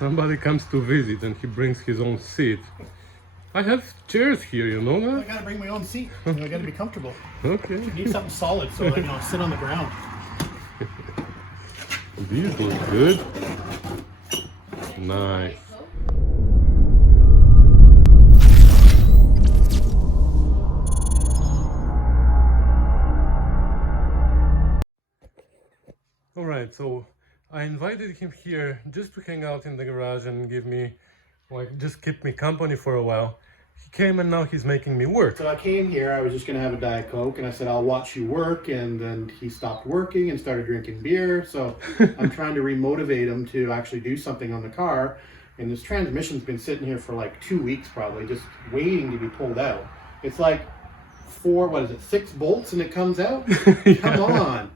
Somebody comes to visit and he brings his own seat. I have chairs here, you know that? I gotta bring my own seat. I gotta be comfortable. Okay. I need something solid so that, sit on the ground. These look good. Nice. Alright, so I invited him here just to hang out in the garage and give me, just keep me company for a while. He came and now he's making me work. So I came here, I was just gonna have a Diet Coke, and I said, I'll watch you work, and then he stopped working and started drinking beer, so I'm trying to remotivate him to actually do something on the car, and this transmission's been sitting here for like 2 weeks probably, just waiting to be pulled out. It's like 6 bolts and it comes out? Yeah. Come on!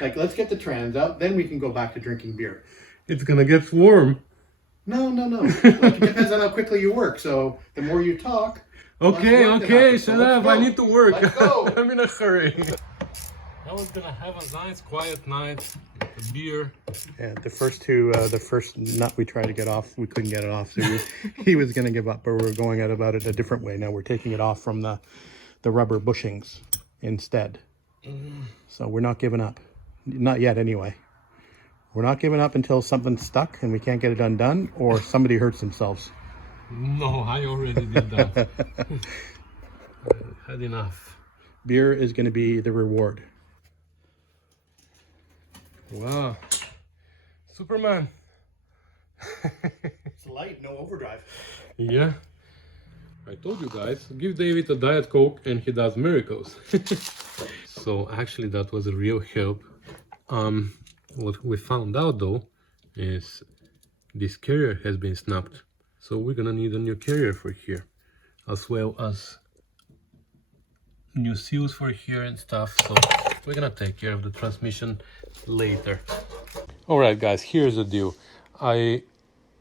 Like, let's get the trans out, then we can go back to drinking beer. It's gonna get warm. No. Like, it depends on how quickly you work. So the more you talk. Okay, shut up. I need to work. Let's go. I'm in a hurry. I was gonna have a nice quiet night with a beer. Yeah, the first nut we tried to get off, we couldn't get it off. So he was gonna give up, but we're going about it a different way. Now we're taking it off from the rubber bushings instead. So we're not giving up. Not yet, anyway. We're not giving up until something's stuck and we can't get it undone, or somebody hurts themselves. No, I already did that. I had enough. Beer is going to be the reward. Wow. Superman. It's light, no overdrive. Yeah. I told you guys, give David a Diet Coke and he does miracles. So actually that was a real help. What we found out though is this carrier has been snapped, so we're gonna need a new carrier for here, as well as new seals for here and stuff. So we're gonna take care of the transmission later. All right guys, here's the deal. I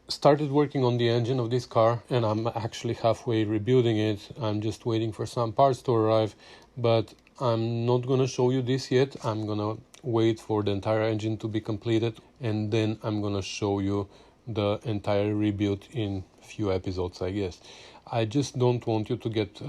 started working on the engine of this car and I'm actually halfway rebuilding it. I'm just waiting for some parts to arrive, but I'm not gonna show you this yet. I'm gonna wait for the entire engine to be completed and then I'm gonna show you the entire rebuild in few episodes, I guess. I just don't want you to get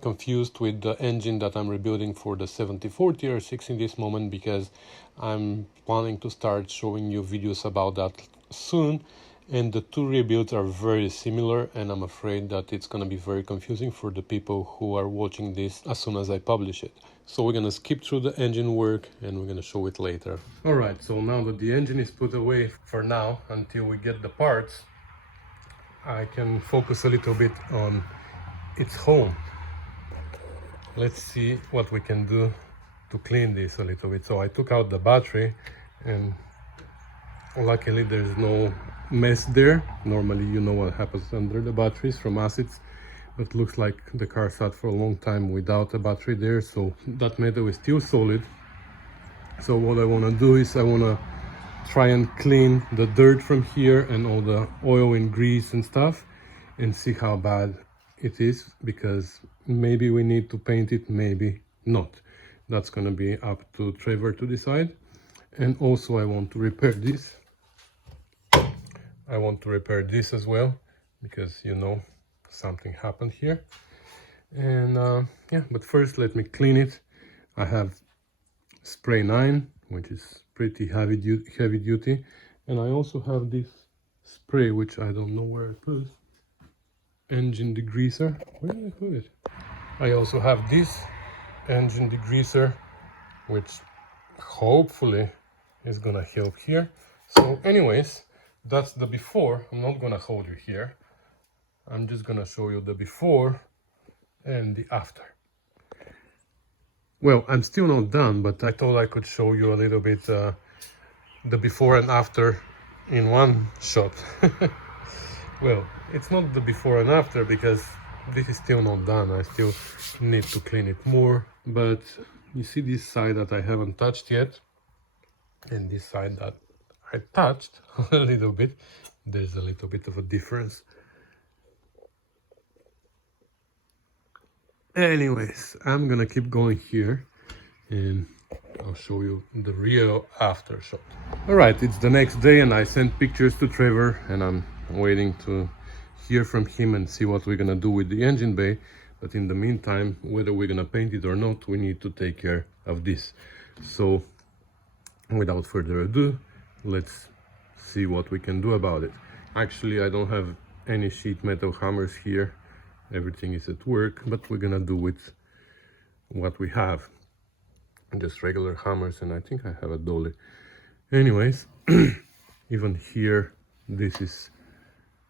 confused with the engine that I'm rebuilding for the 74 TR6 in this moment, because I'm planning to start showing you videos about that soon, and the two rebuilds are very similar and I'm afraid that it's going to be very confusing for the people who are watching this as soon as I publish it. So we're going to skip through the engine work and we're going to show it later. Alright, so now that the engine is put away for now until we get the parts, I can focus a little bit on its home. Let's see what we can do to clean this a little bit. So I took out the battery and luckily there's no mess there. Normally you know what happens under the batteries from acids, but looks like the car sat for a long time without a battery there, so that metal is still solid. So what I want to do is I want to try and clean the dirt from here and all the oil and grease and stuff and see how bad it is, because maybe we need to paint it, maybe not. That's going to be up to Trevor to decide. And also I want to repair this. I want to repair this as well, because you know something happened here. And yeah, but first let me clean it. I have spray 9, which is pretty heavy duty, and I also have this spray, which I don't know where I put, engine degreaser. Where did I put it? I also have this engine degreaser, which hopefully is gonna help here. So anyways, that's the before. I'm not gonna hold you here. I'm just gonna show you the before and the after. Well, I'm still not done, but I thought I could show you a little bit the before and after in one shot. Well, it's not the before and after because this is still not done. I still need to clean it more. But you see this side that I haven't touched yet, and this side that I touched a little bit. There's a little bit of a difference. Anyways, I'm gonna keep going here and I'll show you the real after shot. Alright, it's the next day and I sent pictures to Trevor and I'm waiting to hear from him and see what we're gonna do with the engine bay. But in the meantime, whether we're gonna paint it or not, we need to take care of this. So without further ado, let's see what we can do about it. Actually, I don't have any sheet metal hammers here. Everything is at work, but we're gonna do with what we have. Just regular hammers, and I think I have a dolly. Anyways, even here, there's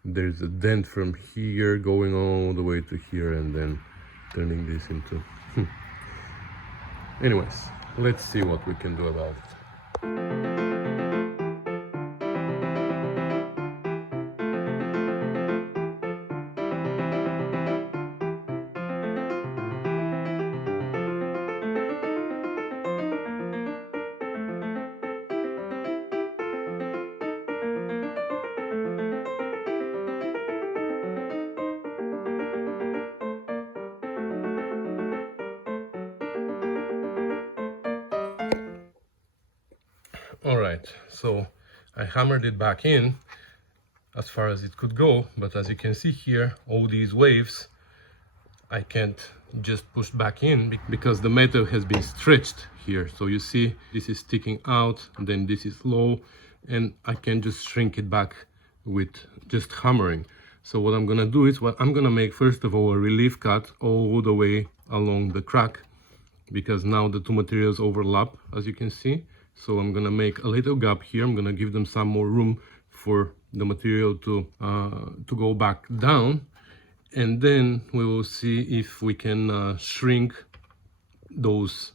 a dent from here going all the way to here and then turning this into... Anyways, let's see what we can do about it. Alright, so I hammered it back in as far as it could go, but as you can see here, all these waves I can't just push back in because the metal has been stretched here. So you see this is sticking out and then this is low, and I can just shrink it back with just hammering. So what I'm gonna do is, I'm gonna make first of all a relief cut all the way along the crack, because now the two materials overlap, as you can see. So I'm gonna make a little gap here. I'm gonna give them some more room for the material to go back down, and then we will see if we can shrink those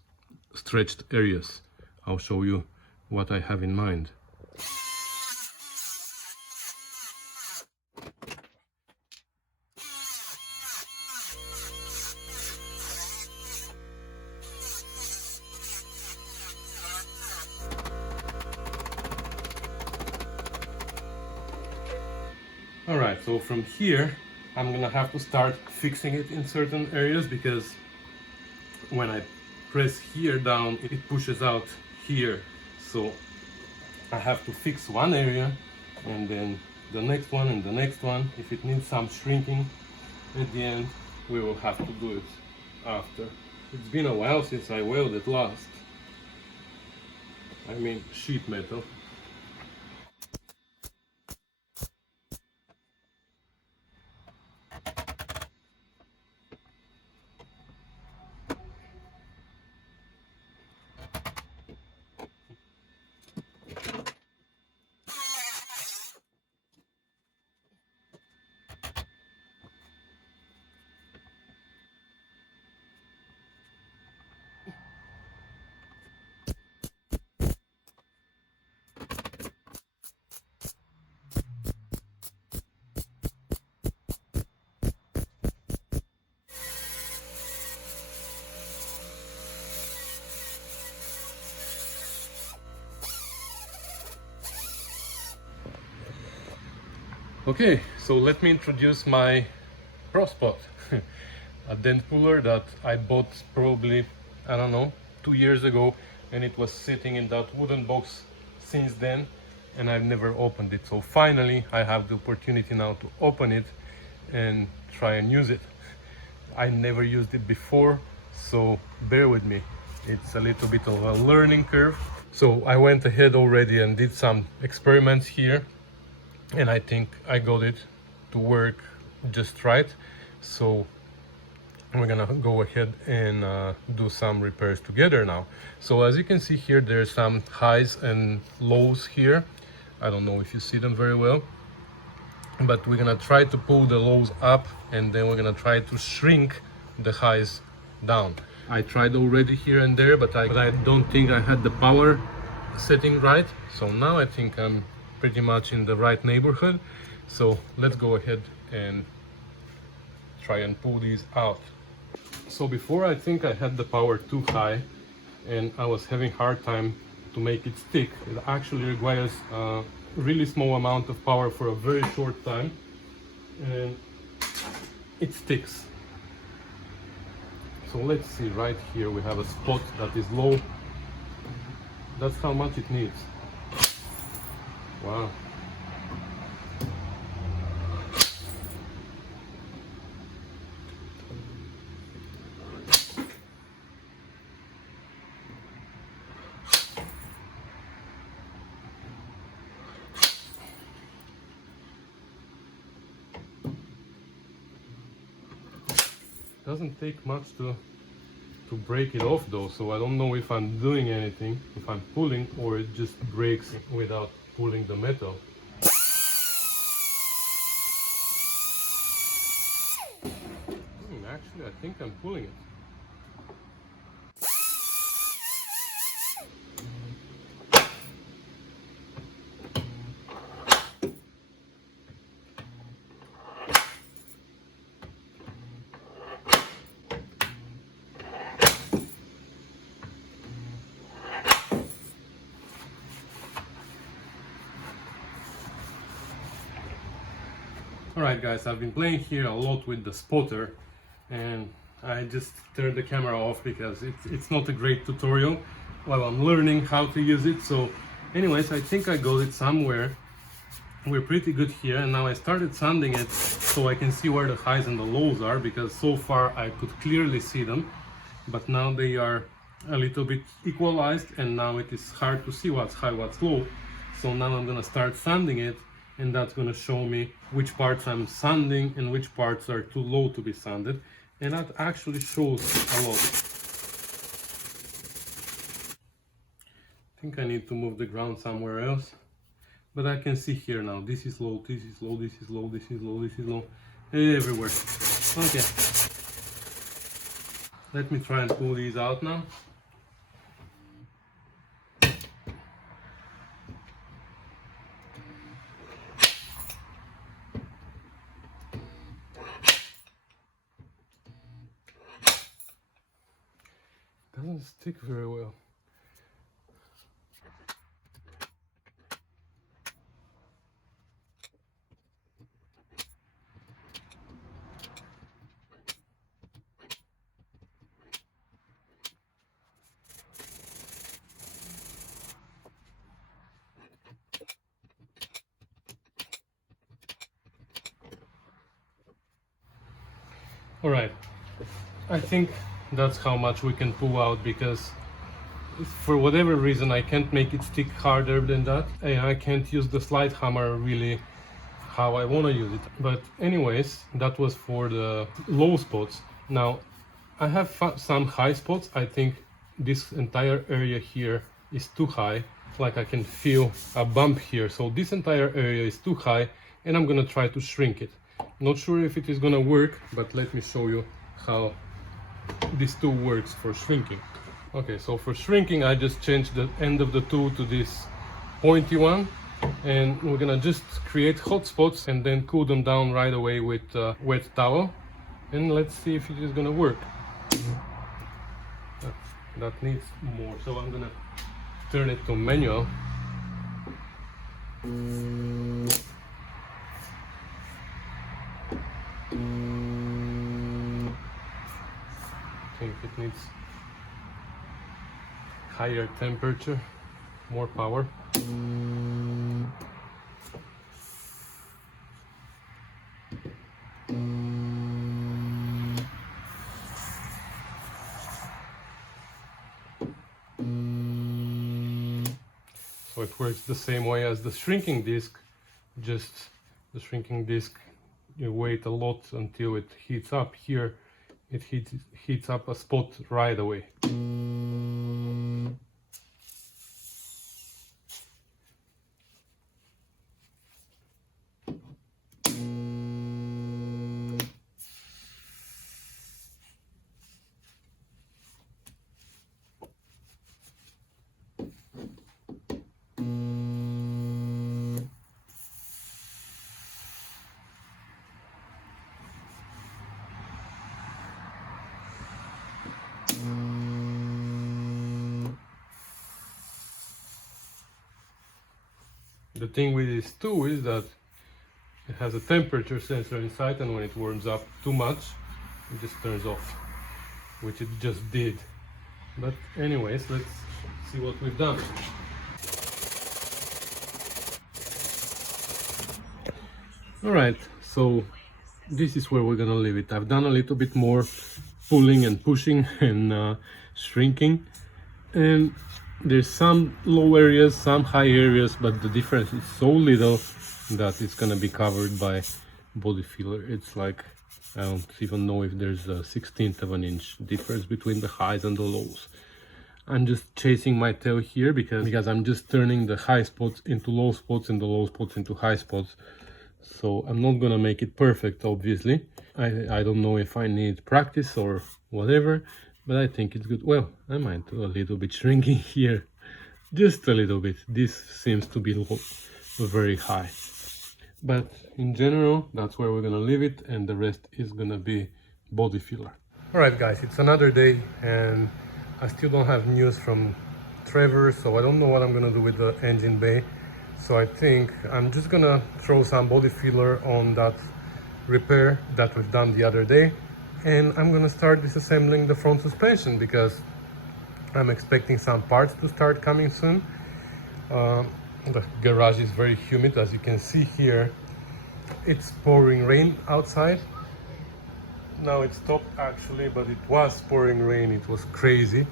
stretched areas. I'll show you what I have in mind. Alright, so from here I'm gonna have to start fixing it in certain areas, because when I press here down it pushes out here. So I have to fix one area and then the next one and the next one. If it needs some shrinking at the end, we will have to do it after. It's been a while since I welded last. I mean sheet metal. Okay, so let me introduce my crossspot. A dent puller that I bought probably, I don't know, 2 years ago, and it was sitting in that wooden box since then, and I've never opened it. So finally I have the opportunity now to open it and try and use it. I never used it before, so bear with me. It's a little bit of a learning curve. So I went ahead already and did some experiments here, and I think I got it to work just right. So we're gonna go ahead and do some repairs together now. So as you can see here, there's some highs and lows here. I don't know if you see them very well, but we're gonna try to pull the lows up, and then we're gonna try to shrink the highs down. I tried already here and there, but I don't think I had the power setting right. So now I think I'm pretty much in the right neighborhood. So let's go ahead and try and pull these out. So before, I think I had the power too high and I was having hard time to make it stick. It actually requires a really small amount of power for a very short time, and it sticks. So let's see, right here we have a spot that is low. That's how much it needs. Wow. Doesn't take much to break it off though, so I don't know if I'm doing anything, if I'm pulling, or it just breaks without pulling the metal. Actually, I think I'm pulling it. Alright guys, I've been playing here a lot with the spotter, and I just turned the camera off because it's not a great tutorial while I'm learning how to use it. So anyways, I think I got it somewhere. We're pretty good here, and now I started sanding it so I can see where the highs and the lows are, because so far I could clearly see them, but now they are a little bit equalized, and now it is hard to see what's high, what's low. So now I'm gonna start sanding it, and that's gonna show me which parts I'm sanding and which parts are too low to be sanded, and that actually shows a lot. I think I need to move the ground somewhere else, but I can see here now, this is low, this is low, this is low, this is low, this is low, everywhere. Okay, let me try and pull these out now. Doesn't stick very well. All right, I think that's how much we can pull out, because for whatever reason I can't make it stick harder than that, and I can't use the slide hammer really how I want to use it. But anyways, that was for the low spots. Now I have some high spots. I think this entire area here is too high, like I can feel a bump here, so this entire area is too high, and I'm gonna try to shrink it. Not sure if it is gonna work, but let me show you how this tool works for shrinking. Okay, so for shrinking I just changed the end of the tool to this pointy one, and we're gonna just create hot spots and then cool them down right away with a wet towel, and let's see if it is gonna work. That needs more, so I'm gonna turn it to manual. I think it needs higher temperature, more power. So it works the same way as the shrinking disc, just the shrinking disc, you wait a lot until it heats up. Here it heats up a spot right away. The thing with this tool is that it has a temperature sensor inside, and when it warms up too much, it just turns off, which it just did. But anyways, let's see what we've done. All right, so this is where we're gonna leave it. I've done a little bit more pulling and pushing and shrinking, and there's some low areas, some high areas, but the difference is so little that it's gonna be covered by body filler. It's like, I don't even know if there's a 1/16 of an inch difference between the highs and the lows. I'm just chasing my tail here because I'm just turning the high spots into low spots and the low spots into high spots. So I'm not gonna make it perfect, obviously. I don't know if I need practice or whatever, but I think it's good. Well, I might do a little bit shrinking here, just a little bit. This seems to be low, very high. But in general, that's where we're gonna leave it, and the rest is gonna be body filler. All right, guys, it's another day, and I still don't have news from Trevor, so I don't know what I'm gonna do with the engine bay. So I think I'm just gonna throw some body filler on that repair that we've done the other day, and I'm gonna start disassembling the front suspension because I'm expecting some parts to start coming soon. The garage is very humid, as you can see here. It's pouring rain outside. Now it stopped actually, but it was pouring rain. It was crazy,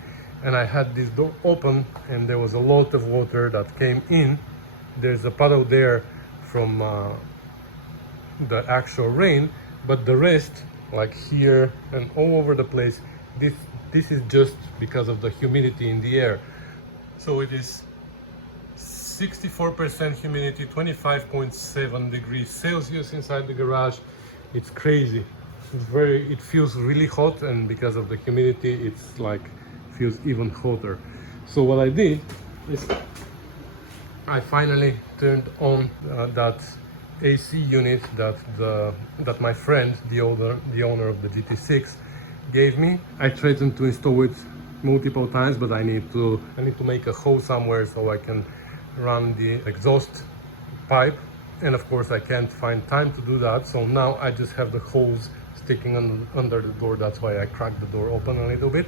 and I had this door open and there was a lot of water that came in. There's a puddle there from the actual rain, but the rest, like here and all over the place, this is just because of the humidity in the air. So it is 64% humidity, 25.7 degrees Celsius inside the garage. It's crazy. It feels really hot, and because of the humidity, it's like feels even hotter. So what I did is I finally turned on that AC unit that my friend, the owner of the GT6, gave me. I threatened to install it multiple times, but I need to make a hole somewhere so I can run the exhaust pipe, and of course I can't find time to do that. So now I just have the hose sticking under the door. That's why I cracked the door open a little bit.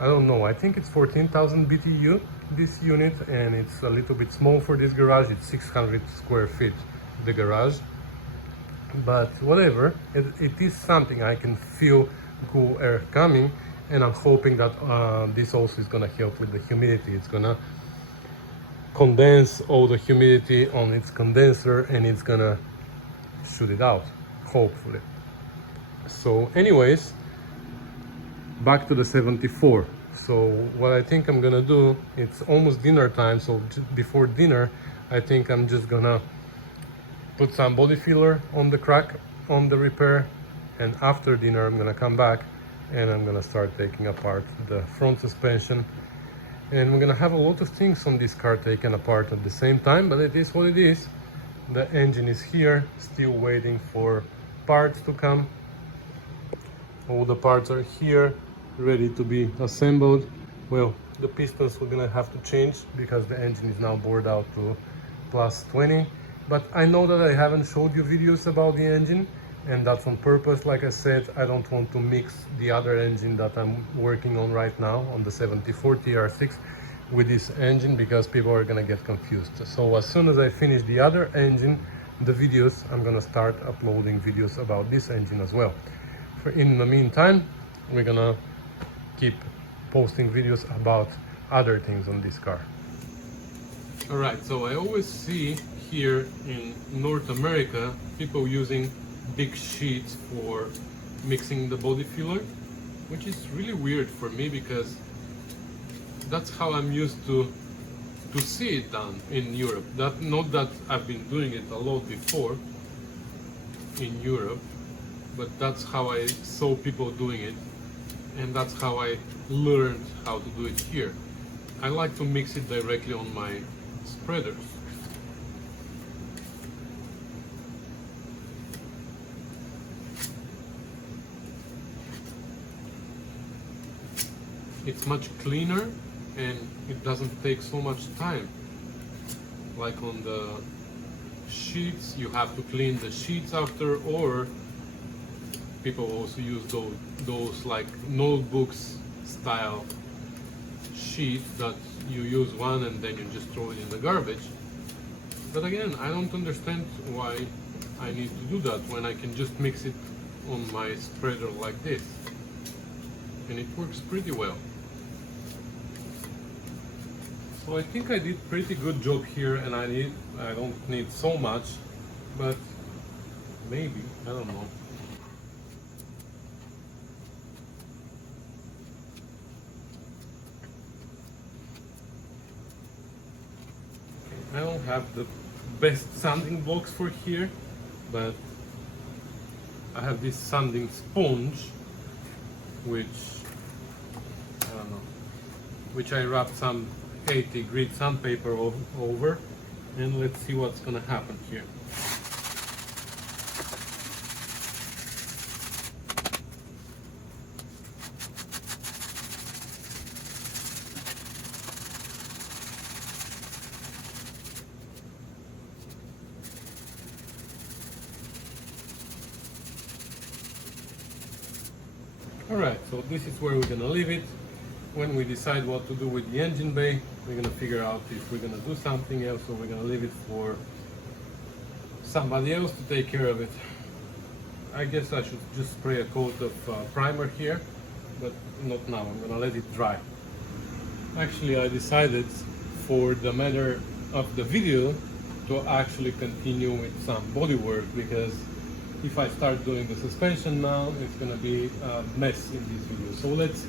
I don't know, I think it's 14,000 BTU, this unit, and it's a little bit small for this garage. It's 600 square feet, the garage, but whatever, it is something. I can feel cool air coming, and I'm hoping that this also is gonna help with the humidity. It's gonna condense all the humidity on its condenser, and it's gonna shoot it out, hopefully. So anyways, back to the 74. So what I think I'm gonna do, it's almost dinner time, so before dinner I think I'm just gonna put some body filler on the crack on the repair, and after dinner I'm gonna come back and I'm gonna start taking apart the front suspension. And we're gonna have a lot of things on this car taken apart at the same time, but it is what it is. The engine is here, still waiting for parts to come. All the parts are here, ready to be assembled. Well, the pistons we're gonna have to change because the engine is now bored out to +20. But I know that I haven't showed you videos about the engine, and that's on purpose. Like I said, I don't want to mix the other engine that I'm working on right now on the 74 TR6 with this engine, because people are gonna get confused. So as soon as I finish the other engine, the videos, I'm gonna start uploading videos about this engine as well. In the meantime, we're gonna keep posting videos about other things on this car. All right, so I always see here in North America people using big sheets for mixing the body filler, which is really weird for me because that's how I'm used to see it done in Europe. Not that I've been doing it a lot before in Europe, but that's how I saw people doing it, and that's how I learned how to do it here. I like to mix it directly on my spreaders. It's much cleaner and it doesn't take so much time. Like on the sheets, you have to clean the sheets after, or people also use those like notebooks style sheet that you use one and then you just throw it in the garbage. But again, I don't understand why I need to do that when I can just mix it on my spreader like this, and it works pretty well. So I think I did pretty good job here, and I don't need so much, but maybe, I don't know. I don't have the best sanding box for here, but I have this sanding sponge, which I don't know, which I wrapped some 80 grit sandpaper over, and let's see what's gonna happen here. Alright, so this is where we're gonna leave it. When we decide what to do with the engine bay, we're gonna figure out if we're gonna do something else or we're gonna leave it for somebody else to take care of it. I guess I should just spray a coat of primer here, but not now. I'm gonna let it dry. Actually, I decided for the matter of the video to actually continue with some bodywork, because if I start doing the suspension now, it's gonna be a mess in this video. So let's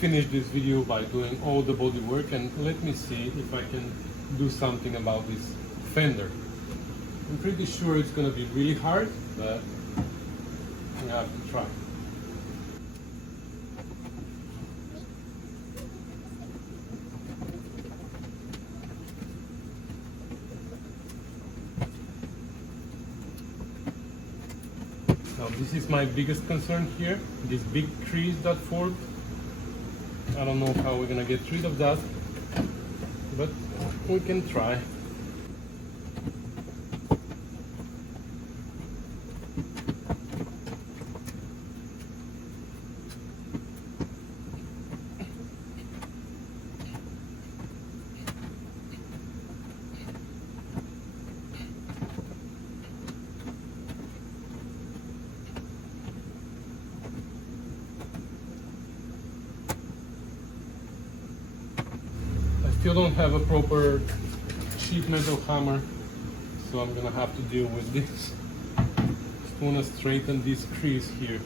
finish this video by doing all the bodywork, and let me see if I can do something about this fender. I'm pretty sure it's gonna be really hard, but I have to try. Now this is my biggest concern here, this big crease that formed. I don't know how we're gonna get rid of that, but we can try. Still don't have a proper sheet metal hammer, so I'm gonna have to deal with this. Just wanna straighten this crease here.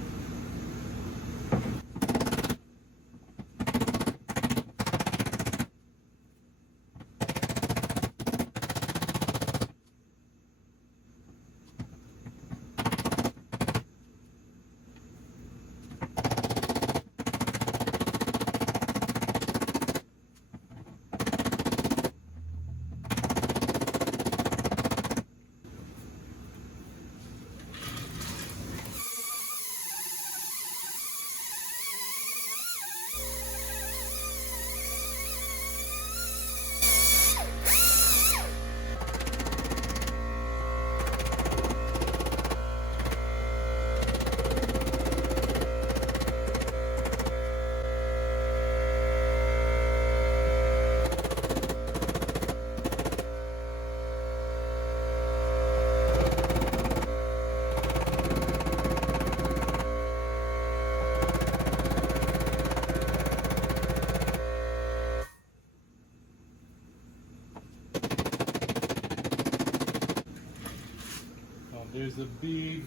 There's a big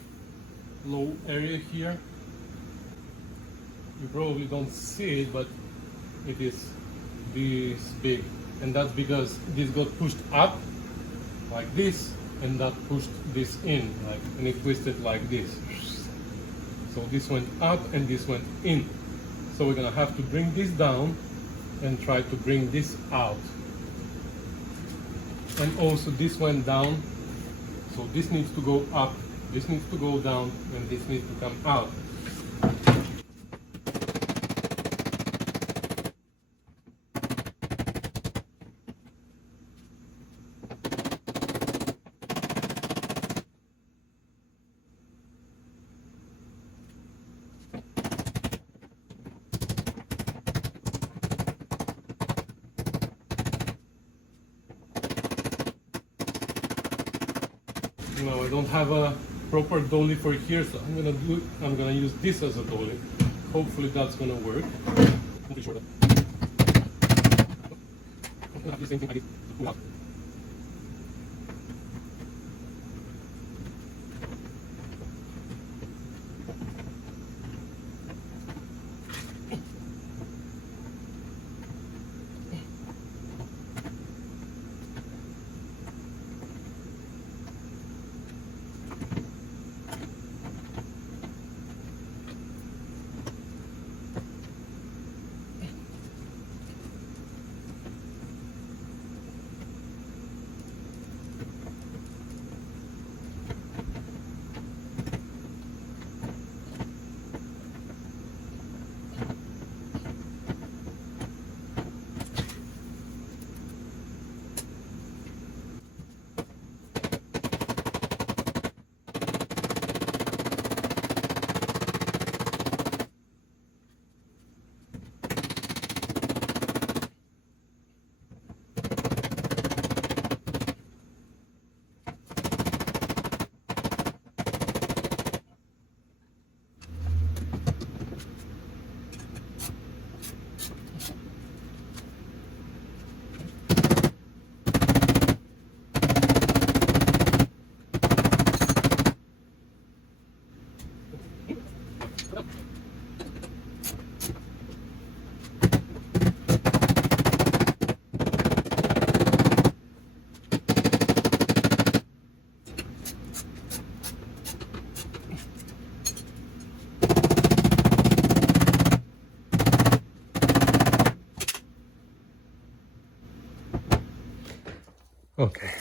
low area here. You probably don't see it, but it is this big, and that's because this got pushed up like this, and that pushed this in, like, and it twisted like this. So this went up and this went in. So we're gonna have to bring this down and try to bring this out. And also this went down, so this needs to go up, this needs to go down, and this needs to come out. You know, I don't have a proper dolly for here, so I'm gonna use this as a dolly. Hopefully that's gonna work. Pretty sure that. The same thing I did to pull out. Okay,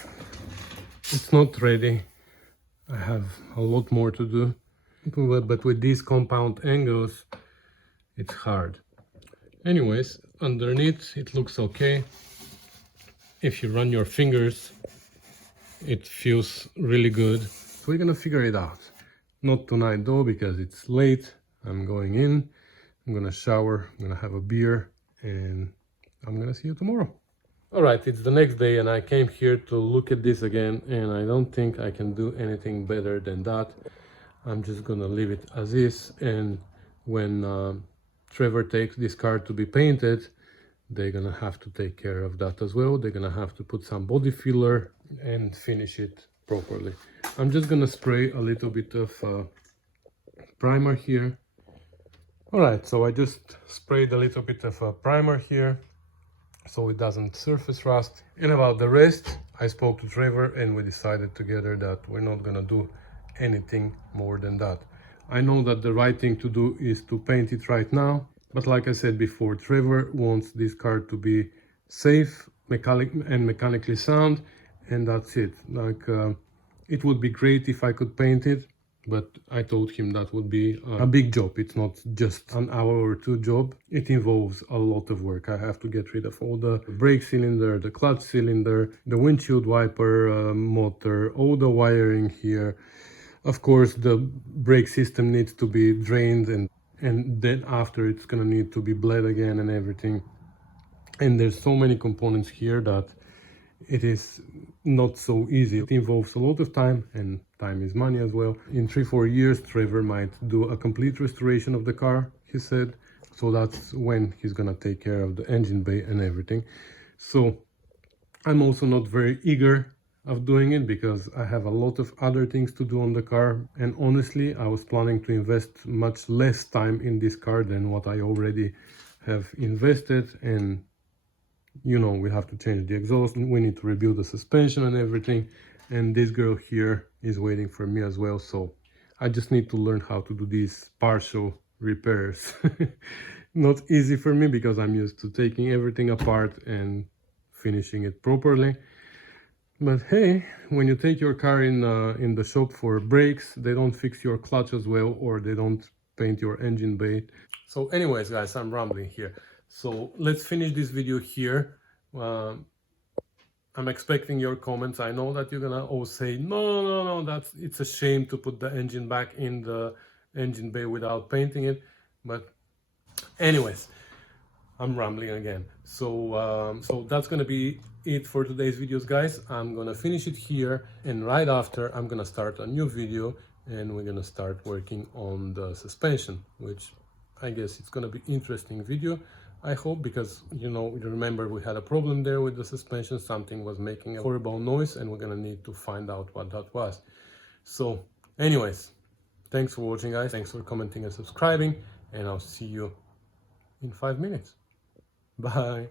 it's not ready. I have a lot more to do, but with these compound angles, it's hard. Anyways, underneath it looks okay. If you run your fingers, it feels really good. So we're gonna figure it out. Not tonight though, because it's late. I'm going in, I'm gonna shower, I'm gonna have a beer, and I'm gonna see you tomorrow. All right, it's the next day and I came here to look at this again, and I don't think I can do anything better than that. I'm just gonna leave it as is, and when Trevor takes this car to be painted, they're gonna have to take care of that as well. They're gonna have to put some body filler and finish it properly. I'm just gonna spray a little bit of primer here. All right, so I just sprayed a little bit of primer here so it doesn't surface rust. And about the rest, I spoke to Trevor and we decided together that we're not gonna do anything more than that. I know that the right thing to do is to paint it right now, but like I said before, Trevor wants this car to be safe, mechanically sound, and that's it. Like, it would be great if I could paint it, but I told him that would be a big job. It's not just an hour or two job. It involves a lot of work. I have to get rid of all the brake cylinder, the clutch cylinder, the windshield wiper motor, all the wiring here. Of course, the brake system needs to be drained, and then after it's gonna need to be bled again and everything. And there's so many components here that it is not so easy. It involves a lot of time, and time is money as well. In 3-4 years, Trevor might do a complete restoration of the car, he said. So that's when he's gonna take care of the engine bay and everything. So I'm also not very eager of doing it because I have a lot of other things to do on the car, and honestly I was planning to invest much less time in this car than what I already have invested. And you know, we have to change the exhaust, we need to rebuild the suspension and everything, and this girl here is waiting for me as well. So I just need to learn how to do these partial repairs. Not easy for me because I'm used to taking everything apart and finishing it properly. But hey, when you take your car in the shop for brakes, they don't fix your clutch as well, or they don't paint your engine bay. So anyways, guys, I'm rambling here. So let's finish this video here. I'm expecting your comments. I know that you're gonna all say, no, it's a shame to put the engine back in the engine bay without painting it. But anyways, I'm rambling again. So that's gonna be it for today's videos, guys. I'm gonna finish it here, and right after I'm gonna start a new video, and we're gonna start working on the suspension, which I guess it's gonna be interesting video, I hope, because you remember we had a problem there with the suspension. Something was making a horrible noise, and we're gonna need to find out what that was. So anyways, thanks for watching, guys. Thanks for commenting and subscribing, and I'll see you in 5 minutes. Bye.